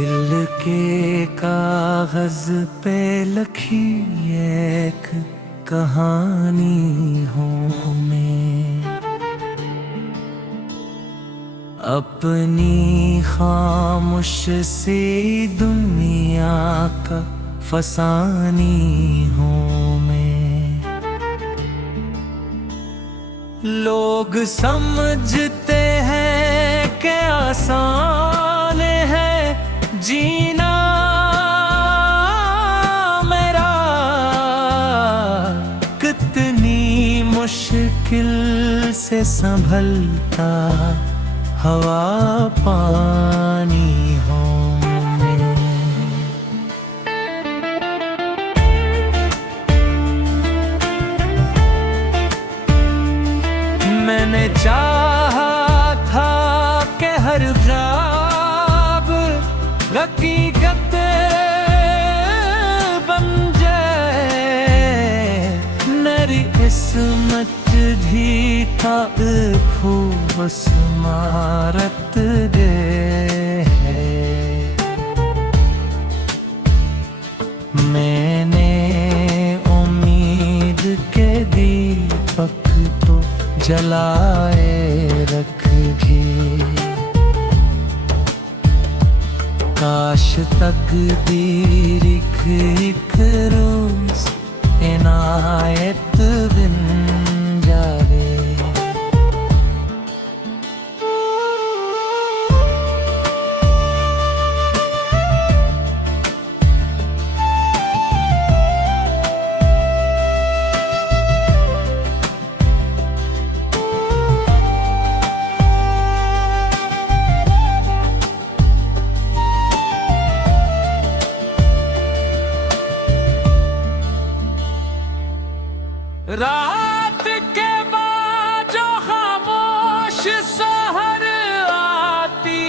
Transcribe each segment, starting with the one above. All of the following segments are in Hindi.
दिल के कागज पे लखी एक कहानी हूँ मैं, अपनी खामोश सी दुनिया का फसानी हूँ मैं। लोग समझते हैं कि आसान है जीना मेरा, कितनी मुश्किल से संभलता हवा पानी हूँ मैं। मैंने चाहा था कि हर ख्वाब हकीकत बन जाए, मेरी किस्मत भी था खूब स्मारत दे है। मैंने उम्मीद के दीपक तो जलाए रख दी, काश तकदीर एक रोज इनायत बिन जावे। रात के बाद जो खामोश सहर आती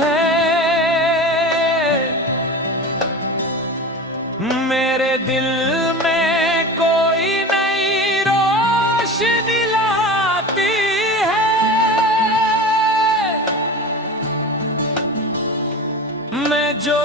है, मेरे दिल में कोई नई रोशनी लाती है। मैं जो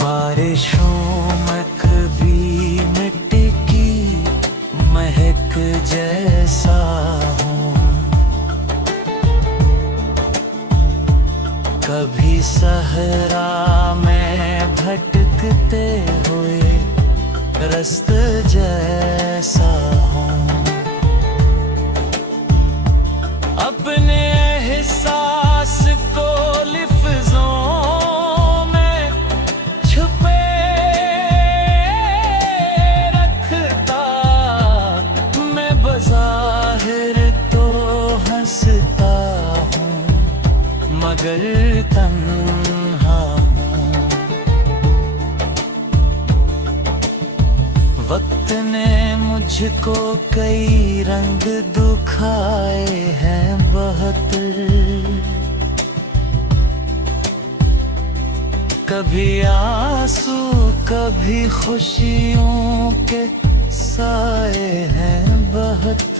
बारिशों में कभी मिट्टी की महक जैसा हूँ, कभी सहरा में भटकते हुए रास्ते जैसा हूँ। अपने एहसास को लिफ्ज़ों मगर तन्हा हूँ। वक्त ने मुझको कई रंग दिखाए हैं बहुत, कभी आंसू कभी खुशियों के साए हैं बहुत।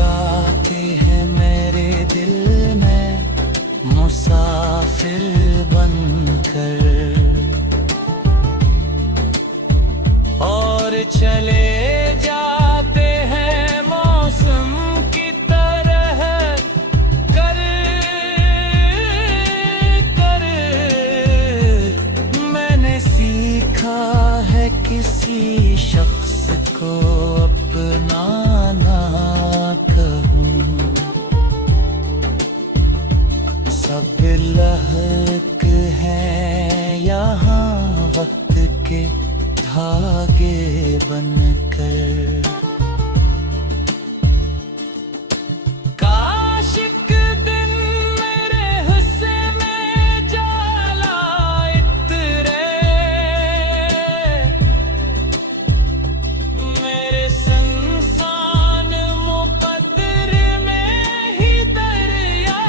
आते हैं मेरे दिल में मुसाफिर बनकर, और चले जाते हैं मौसम की तरह कर कर। मैंने सीखा है किसी शख्स को अपना ना कहूँ, यहाँ वक्त के धागे बनकर। काश एक दिन मेरे हिस्से में जाला इतरे, मेरे संसान मुकद्दर में ही दरिया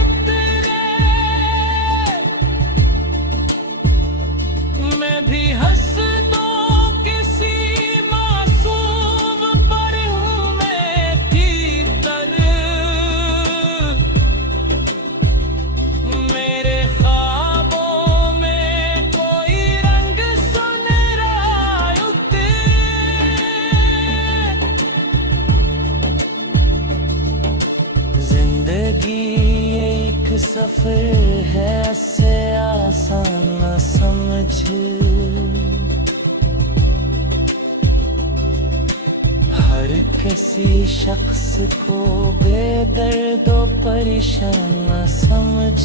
इतरे। मैं भी हंस दूं किसी मासूम पर हूँ मैं भीतर, मेरे ख्वाबों में कोई रंग सुनहरा उतरे। जिंदगी एक सफर है, ऐसे आसान न समझ। हर किसी शख्स को बेदर्द और परेशान न समझ।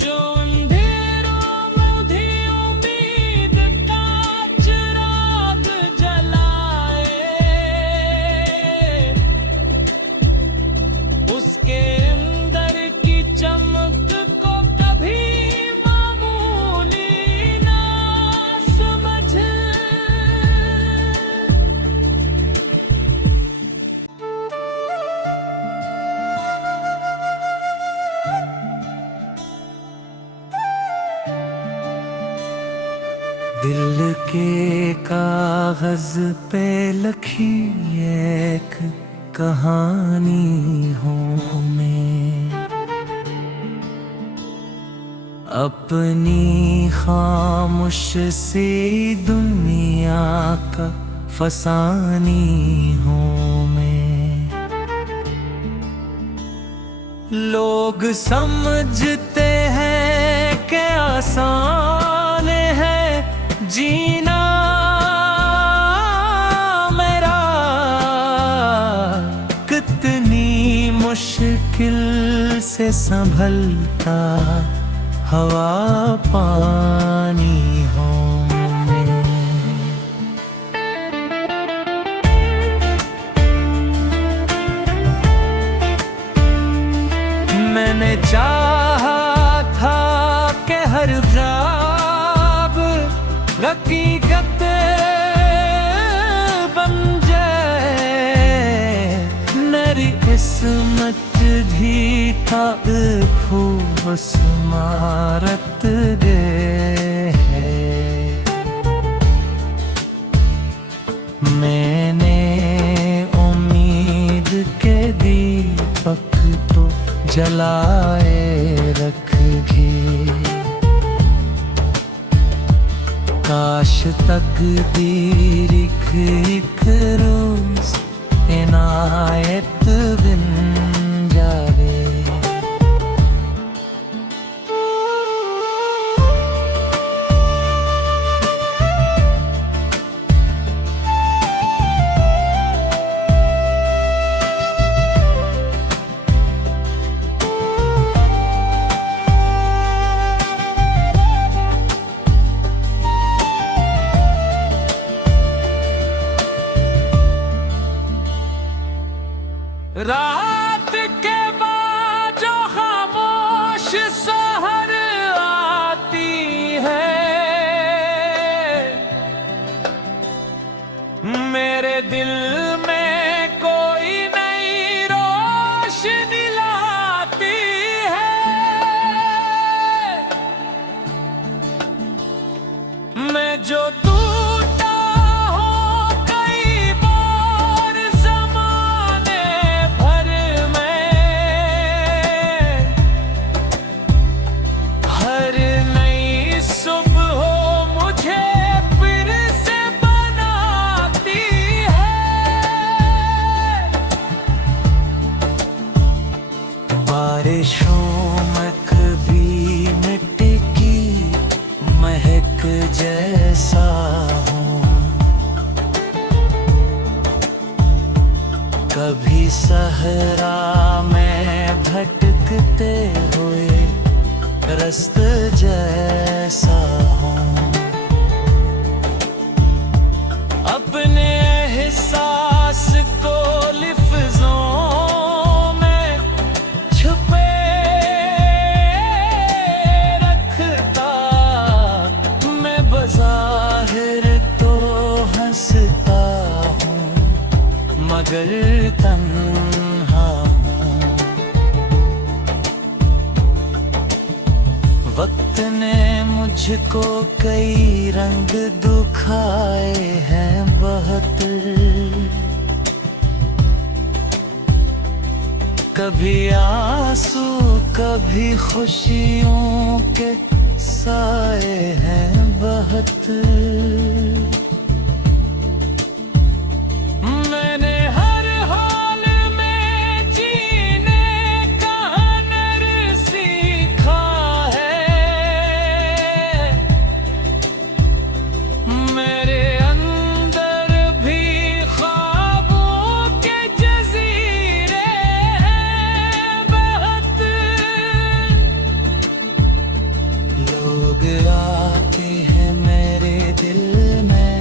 जो अंधेरों में उधी उम्मीद का चिराग जलाए, उसके अंदर की चमक को कभी मामूली ना समझ। दिल के कागज पे लखी एक कहानी हूँ मैं, अपनी खामोश सी दुनिया का फसानी हूँ मैं। लोग समझते हैं कि आसान है जीना मेरा, कितनी मुश्किल से संभलता हवा पानी हूँ मैं। मैंने चाहा था कि हर ख्वाब हकीकत बन जाए, मेरी किस्मत भी था फूस मारत दे है। मैंने उम्मीद के दीपक तो जलाए रख दी, काश तकदीर एक रोज इनायत बिन जावे। रात के बाद जो खामोश सहर आती है, मेरे दिल में कोई नई रोशनी लाती है। मैं जो टूटा हूँ कई बार ज़माने भर में, दस्त जैसा हूँ। अपने एहसास को लिफ्ज़ों में छुपे रखता, मैं बज़ाहिर तो हंसता हूँ मगर तन्हा हूँ। वक्त ने मुझको कई रंग दिखाए हैं बहत्तर, कभी आंसू कभी खुशियों के साए हैं बहत्तर। मैंने हर हाल में जीने का हुनर सीखा है, मेरे अंदर भी ख्वाबों के जज़ीरे हैं बहत्तर। लोग आते हैं मेरे दिल में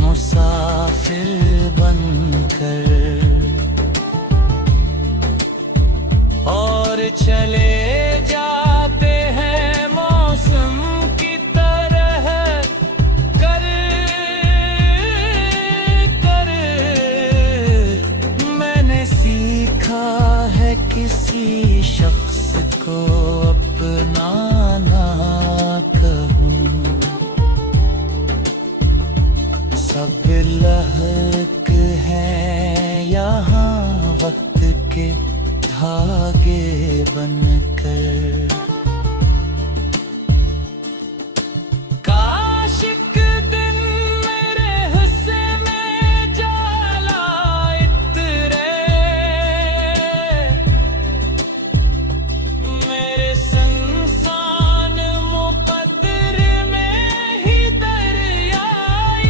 मुसाफिर बनकर, और चले जाते हैं मौसम की तरह कर कर। मैंने सीखा है किसी शख्स को अपना ना कहूँ, सब लहक हैं यहाँ वक्त के धागे बनकर। काश एक दिन मेरे हिस्से में जाला इतरे, मेरे संसान मुकद्दर में ही दरिया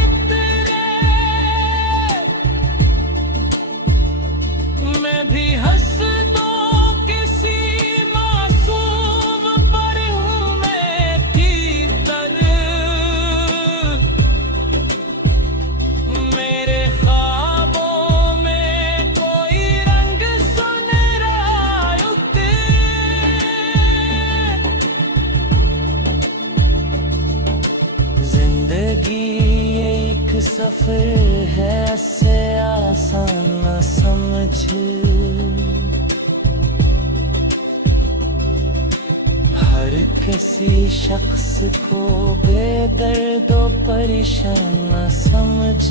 इतरे। मैं भी हंस दूं किसी मासूम पर हूँ मैं की तरह, मेरे ख्वाबों में कोई रंग सुनहरा उतरे। जिंदगी एक सफर है, इससे आसान न समझ। हर किसी शख्स को बेदर्द और परेशान न समझ।